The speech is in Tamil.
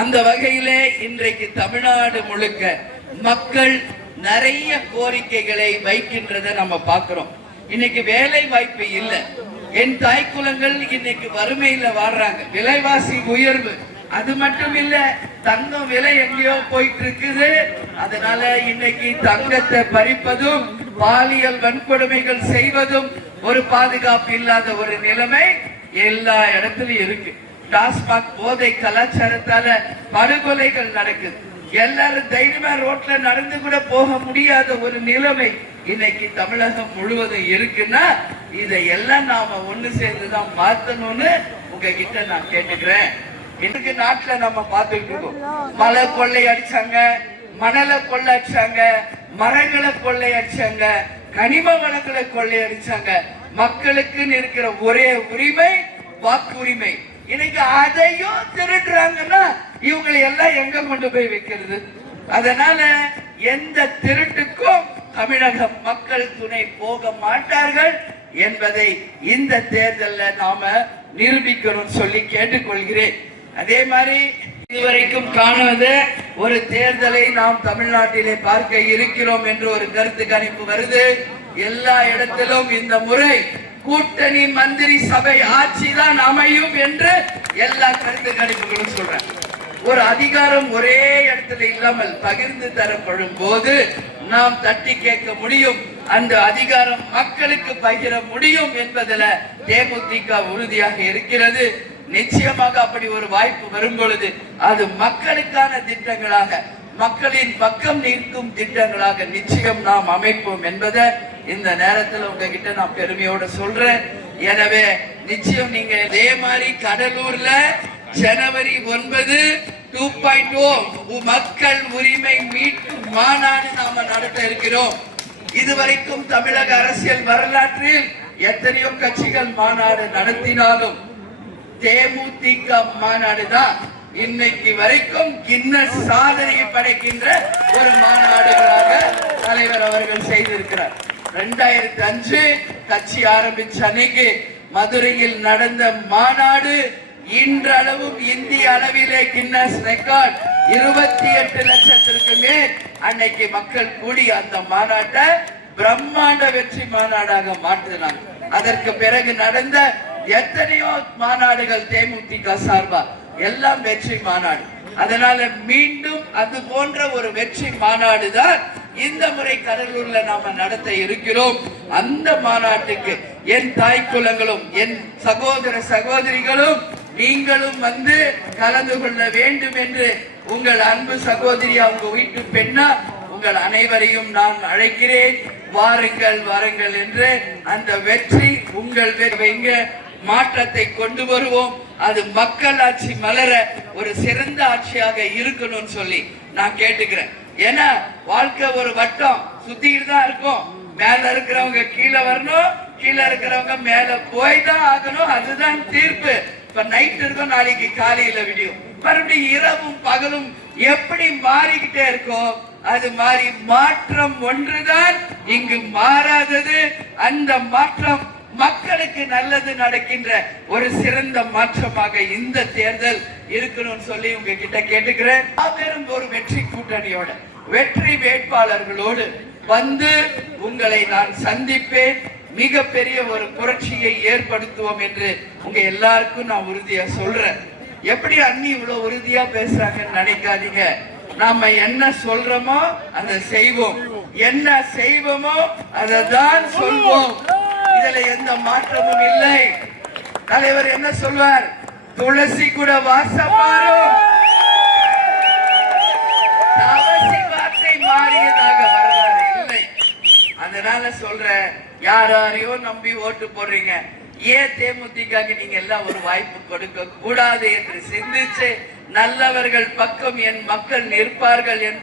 அந்த வகையிலே இன்றைக்கு தமிழ்நாடு முழுக்க மக்கள் நிறைய கோரிக்கைகளை வைக்கின்றதை நம்ம பார்க்கிறோம். இன்னைக்கு வேலை வாய்ப்பு இல்லை. என் தாய் குலங்கள் இன்னைக்கு வறுமையில வாழ்றாங்க. விலைவாசி உயர்வு, அது மட்டும் இல்ல, தங்கம் விலை எங்கேயோ போயிட்டு இருக்குது. அதனால இன்னைக்கு தங்கத்தை பறிப்பதும் பாலியல் வன்கொடுமைகள் செய்வதும் ஒரு பாதுகாப்பு இல்லாத ஒரு நிலைமை எல்லா இடத்துலயும் இருக்கு. டாஸ்மாக் போதை கலாச்சாரத்தால படுகொலைகள் நடக்குது. எல்லாரும் தைரியமா ரோட்ல நடந்து கூட போக முடியாத ஒரு நிலைமை இன்னைக்கு தமிழகம் முழுவதும் இருக்குன்னா இதையெல்லாம் நாம ஒண்ணு சேர்ந்துதான் மாத்தணும்னு உங்ககிட்ட நான் கேட்டுக்கிறேன். இன்னைக்கு நாட்டுல நம்ம பார்த்துட்டு இருக்கோம். மலை கொள்ளை அடிச்சாங்க, மணலை கொள்ளை அடிச்சாங்க, மரங்களை கொள்ளை அடிச்சாங்க, கனிம வளங்களை கொள்ளை அடிச்சாங்க. மக்களுக்குன்னு இருக்கிற ஒரே உரிமை வாக்குரிமை. இன்னைக்கு அதையும் திருடுறாங்கன்னா இவங்களை எல்லாம் எங்க கொண்டு போய் வைக்கிறது? அதனால எந்த திருட்டுக்கும் தமிழக மக்கள் துணை போக மாட்டார்கள் என்பதை இந்த தேர்தலில் நாம நிரூபிக்கணும் சொல்லி கேட்டுக்கொள்கிறேன். அதே மாதிரி இதுவரைக்கும் காணாத ஒரு தேர்தலை நாம் தமிழ்நாட்டிலே பார்க்க இருக்கிறோம் என்று ஒரு கருத்து கணிப்பு வருது. எல்லா இடத்திலும் இந்த முறை கூட்டணி மந்திரி சபை ஆட்சிதான் அமையும் என்று எல்லா கருத்து கணிப்புகளும் சொல்றேன். ஒரு அதிகாரம் ஒரே இடத்துல இல்லாமல் பகிர்ந்து தரப்படும் போது நாம் தட்டி கேட்க முடியும். அந்த அதிகாரம் மக்களுக்கு பகிர முடியும் என்பதில் தேமுதிக உறுதியாக இருக்கிறது. நிச்சயமாக அப்படி ஒரு வாய்ப்பு வரும் பொழுது அது மக்களுக்கான திட்டங்களாக, மக்களின் பக்கம் நிற்கும் திட்டங்களாக நிச்சயம் நாம் அமைப்போம் என்பதை இந்த நேரத்தில் உங்ககிட்ட நான் பெருமையோட சொல்றேன். எனவே நிச்சயம் நீங்க இதே மாதிரி கடலூர்ல ஜனவரி 9 2.0 மக்கள் உரிமை மீட்பு மாநாடு நாம நடத்த இருக்கிறோம். இதுவரைக்கும் தமிழக அரசியல் வரலாற்றில் எத்தனையோ கட்சிகள் மாநாடு நடத்தினாலும் தேமுதிக மாநாடு தான் இன்னைக்கு வரைக்கும் கின்னஸ் சாதனையை படைக்கின்ற ஒரு மாநாடுகளாக தலைவர் அவர்கள் செய்திருக்கிறார். 2005 கட்சி ஆரம்பிச்ச அன்னைக்கு மதுரையில் நடந்த மாநாடு இன்றளவும் இந்திய அளவிலே கின்னஸ் ரெக்கார்ட் 28 லட்சத்திற்கு மேல் அன்னைக்கு மக்கள் கூடி அந்த மாநாட்டை பிரம்மாண்ட வெற்றி மாநாடாக மாற்றினாங்க. அதற்கு பிறகு நடந்த எத்தனையோ மாநாடுகள் தேமுதிக சார்பா எல்லாம் வெற்றி மாநாடு. அதனால மீண்டும் அது போன்ற ஒரு வெற்றி மாநாடு தான் இந்த முறை கடலூர்ல நாம நடத்த இருக்கிறோம். அந்த மாநாட்டுக்கு என் தாய் குலங்களும் என் சகோதர சகோதரிகளும் நீங்களும் வந்து கலந்து கொள்ள வேண்டும் என்று உங்கள் அன்பு சகோதரி, அவங்க வீட்டு பெண்ணா உங்கள் அனைவரையும் நான் அழைக்கிறேன். வாருங்கள் வாருங்கள் என்று அந்த வெற்றி உங்கள் மாற்றத்தை கொண்டு வருவோம். அது மக்கள் ஆட்சி மலர ஒரு சிறந்த ஆட்சியாக இருக்கணும்னு சொல்லி நான் கேட்டுக்கிறேன். ஏன்னா வாழ்க்கை ஒரு வட்டம் சுத்திட்டு தான் இருக்கும். மேல இருக்கிறவங்க கீழே வரணும், கீழே இருக்கிறவங்க மேல போய் தான் ஆகணும். அதுதான் தீர்ப்பு. இப்ப நைட் இருக்கும், நாளைக்கு காலையில விடியும், மறுபடியும் இரவும் பகலும் எப்படி மாறிக்கிட்டே இருக்கும். அது மாதிரி மாற்றம் ஒன்றுதான் இங்கு மாறாதது. அந்த மாற்றம் மக்களுக்கு நல்லது நடக்கின்ற ஒரு சிறந்த மாற்றமாக இந்த தேர்தல் இருக்கணும்னு சொல்லி உங்ககிட்ட கேட்டுக்கிறேன். மாபெரும் ஒரு வெற்றி கூட்டணியோட வெற்றி வேட்பாளர்களோடு வந்து உங்களை நான் சந்திப்பேன். மிகப்பெரிய ஒரு புரட்சியை ஏற்படுத்துவோம் என்று உங்க எல்லாருக்கும் நான் உறுதியா சொல்றேன். எப்படி அண்ணி இவ்வளவு உறுதியா பேசுறாங்கன்னு நினைக்காதீங்க. நாம என்ன சொல்றோமோ அதை செய்வோம், என்ன செய்வோமோ அதை தான் சொல்வோம். இதுல எந்த மாற்றமும் இல்லை. தலைவர் என்ன சொல்வார்? துளசி கூட வாசம் மாறும், தவசி வார்த்தை மாறியதாக வரலாறு இல்லை. அதனால சொல்ற, யாரையோ நம்பி ஓட்டு போடுறீங்க, ஏன் தேமுதிக நீங்க எல்லாம் ஒரு வாய்ப்பு கொடுக்க கூடாது என்று சிந்திச்சு நல்லவர்கள் பக்கம் என் மக்கள் நிற்பார்கள் என்று